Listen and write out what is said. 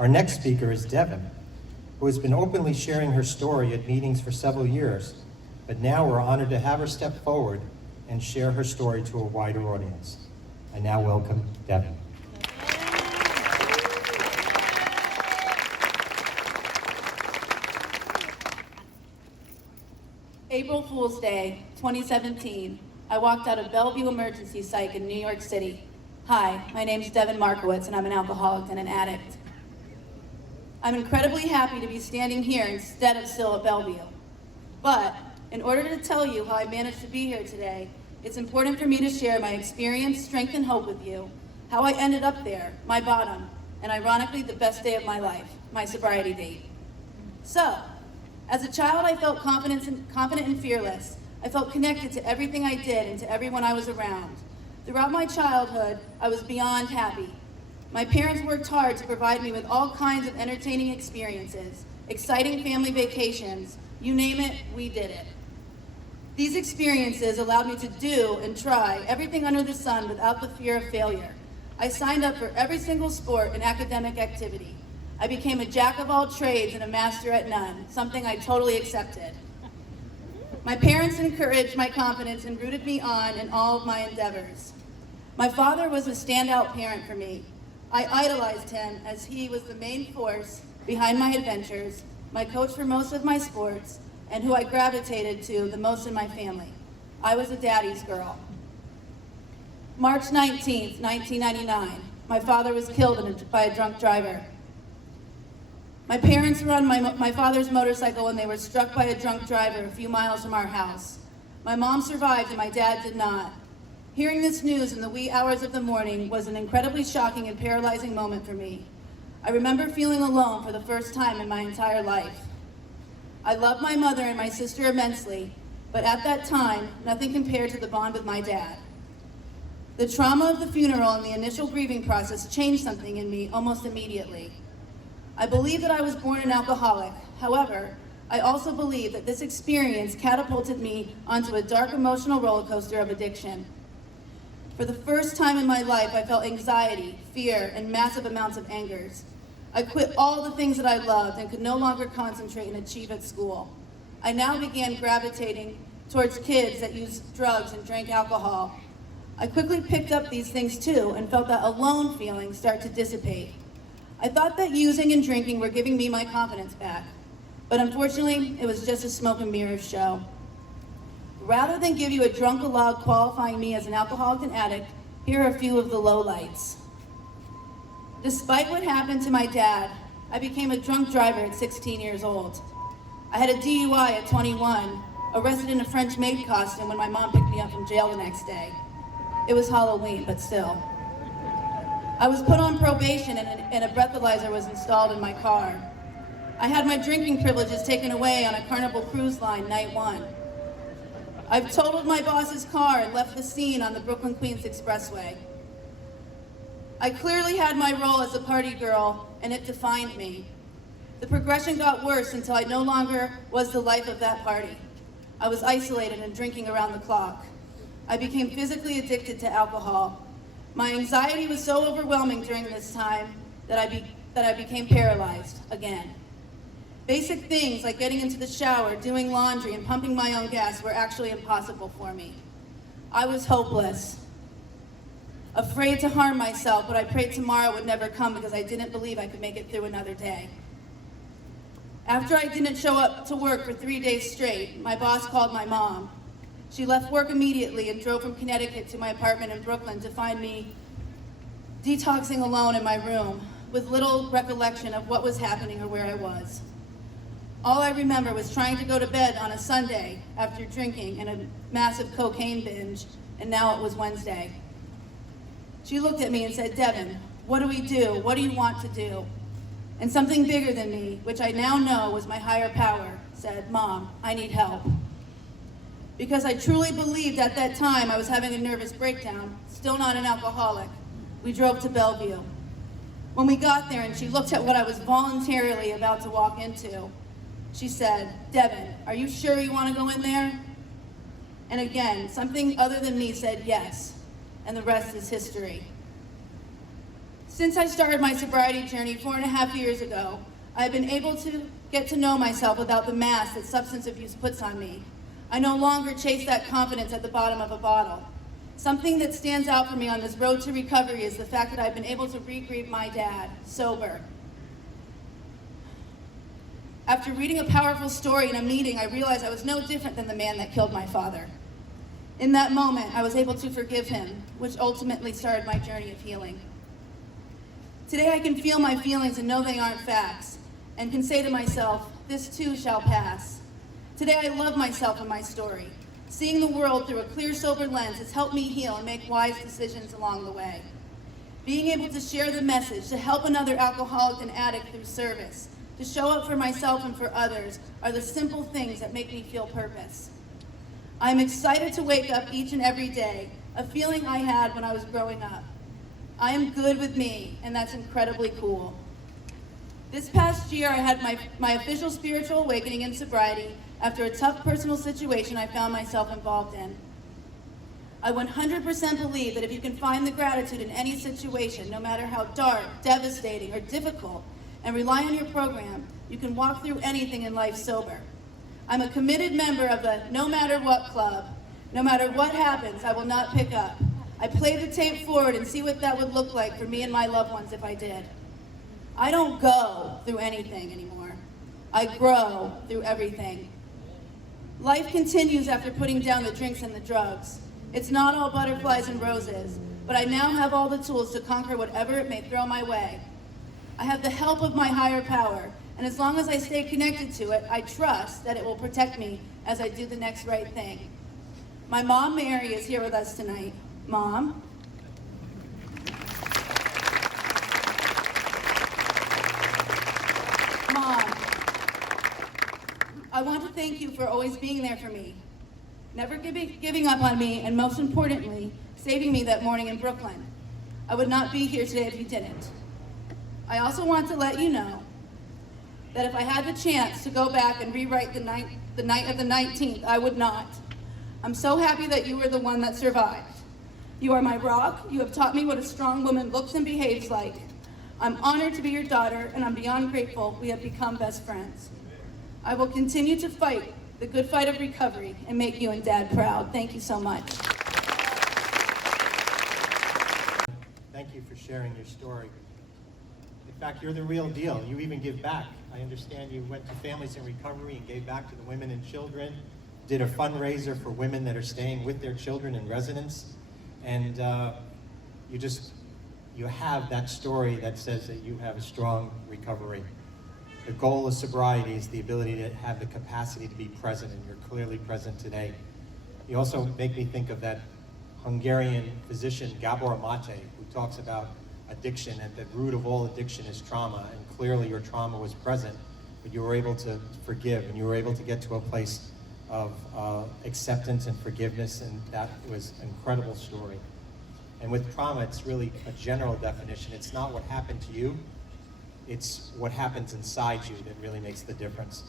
Our next speaker is Devan, who has been openly sharing her story at meetings for several years, but now we're honored to have her step forward and share her story to a wider audience. I now welcome Devan. April Fool's Day, 2017. I walked out of Bellevue Emergency Psych in New York City. Hi, my name's Devan Markiewicz, and I'm an alcoholic and an addict. I'm incredibly happy to be standing here instead of still at Bellevue. But in order to tell you how I managed to be here today, it's important for me to share my experience, strength, and hope with you, how I ended up there, my bottom, and ironically the best day of my life, my sobriety date. So, as a child, I felt confident and fearless. I felt connected to everything I did and to everyone I was around. Throughout my childhood, I was beyond happy. My parents worked hard to provide me with all kinds of entertaining experiences, exciting family vacations, you name it, we did it. These experiences allowed me to do and try everything under the sun without the fear of failure. I signed up for every single sport and academic activity. I became a jack of all trades and a master at none, something I totally accepted. My parents encouraged my confidence and rooted me on in all of my endeavors. My father was a standout parent for me. I idolized him as he was the main force behind my adventures, my coach for most of my sports, and who I gravitated to the most in my family. I was a daddy's girl. March 19th, 1999, my father was killed by a drunk driver. My parents were on my father's motorcycle when they were struck by a drunk driver a few miles from our house. My mom survived and my dad did not. Hearing this news in the wee hours of the morning was an incredibly shocking and paralyzing moment for me. I remember feeling alone for the first time in my entire life. I loved my mother and my sister immensely, but at that time, nothing compared to the bond with my dad. The trauma of the funeral and the initial grieving process changed something in me almost immediately. I believe that I was born an alcoholic. However, I also believe that this experience catapulted me onto a dark emotional roller coaster of addiction. For the first time in my life, I felt anxiety, fear, and massive amounts of angers. I quit all the things that I loved and could no longer concentrate and achieve at school. I now began gravitating towards kids that used drugs and drank alcohol. I quickly picked up these things too and felt that alone feeling start to dissipate. I thought that using and drinking were giving me my confidence back, but unfortunately, it was just a smoke and mirrors show. Rather than give you a drunk log qualifying me as an alcoholic and addict, here are a few of the lowlights. Despite what happened to my dad, I became a drunk driver at 16 years old. I had a DUI at 21, arrested in a French maid costume when my mom picked me up from jail the next day. It was Halloween, but still. I was put on probation and a breathalyzer was installed in my car. I had my drinking privileges taken away on a Carnival Cruise Line night one. I've totaled my boss's car and left the scene on the Brooklyn-Queens Expressway. I clearly had my role as a party girl, and it defined me. The progression got worse until I no longer was the life of that party. I was isolated and drinking around the clock. I became physically addicted to alcohol. My anxiety was so overwhelming during this time that I became paralyzed again. Basic things like getting into the shower, doing laundry, and pumping my own gas were actually impossible for me. I was hopeless, afraid to harm myself, but I prayed tomorrow would never come because I didn't believe I could make it through another day. After I didn't show up to work for 3 days straight, my boss called my mom. She left work immediately and drove from Connecticut to my apartment in Brooklyn to find me detoxing alone in my room with little recollection of what was happening or where I was. All I remember was trying to go to bed on a Sunday after drinking and a massive cocaine binge, and now it was Wednesday. She looked at me and said, "Devan, what do we do? What do you want to do?" And something bigger than me, which I now know was my higher power, said, "Mom, I need help." Because I truly believed at that time I was having a nervous breakdown, still not an alcoholic, we drove to Bellevue. When we got there and she looked at what I was voluntarily about to walk into, she said, "Devan, are you sure you want to go in there?" And again, something other than me said yes, and the rest is history. Since I started my sobriety journey 4.5 years ago, I've been able to get to know myself without the mask that substance abuse puts on me. I no longer chase that confidence at the bottom of a bottle. Something that stands out for me on this road to recovery is the fact that I've been able to re-grieve my dad, sober. After reading a powerful story in a meeting, I realized I was no different than the man that killed my father. In that moment, I was able to forgive him, which ultimately started my journey of healing. Today I can feel my feelings and know they aren't facts, and can say to myself, this too shall pass. Today I love myself and my story. Seeing the world through a clear, sober lens has helped me heal and make wise decisions along the way. Being able to share the message, to help another alcoholic and addict through service, to show up for myself and for others are the simple things that make me feel purpose. I am excited to wake up each and every day, a feeling I had when I was growing up. I am good with me, and that's incredibly cool. This past year, I had my official spiritual awakening in sobriety after a tough personal situation I found myself involved in. I 100% believe that if you can find the gratitude in any situation, no matter how dark, devastating, or difficult, and rely on your program, you can walk through anything in life sober. I'm a committed member of the No Matter What Club. No matter what happens, I will not pick up. I play the tape forward and see what that would look like for me and my loved ones if I did. I don't go through anything anymore. I grow through everything. Life continues after putting down the drinks and the drugs. It's not all butterflies and roses, but I now have all the tools to conquer whatever it may throw my way. I have the help of my higher power, and as long as I stay connected to it, I trust that it will protect me as I do the next right thing. My mom, Mary, is here with us tonight. Mom. Mom, I want to thank you for always being there for me, never giving up on me, and most importantly, saving me that morning in Brooklyn. I would not be here today if you didn't. I also want to let you know that if I had the chance to go back and rewrite the night of the 19th, I would not. I'm so happy that you were the one that survived. You are my rock. You have taught me what a strong woman looks and behaves like. I'm honored to be your daughter, and I'm beyond grateful we have become best friends. I will continue to fight the good fight of recovery and make you and Dad proud. Thank you so much. Thank you for sharing your story. In fact, you're the real deal. You even give back. I understand you went to Families in Recovery and gave back to the women and children, did a fundraiser for women that are staying with their children in residence, and you have that story that says that you have a strong recovery. The goal of sobriety is the ability to have the capacity to be present, and you're clearly present today. You also make me think of that Hungarian physician, Gabor Mate, who talks about addiction, and the root of all addiction is trauma, and clearly your trauma was present, but you were able to forgive, and you were able to get to a place of acceptance and forgiveness, and that was an incredible story. And with trauma, it's really a general definition. It's not what happened to you, it's what happens inside you that really makes the difference.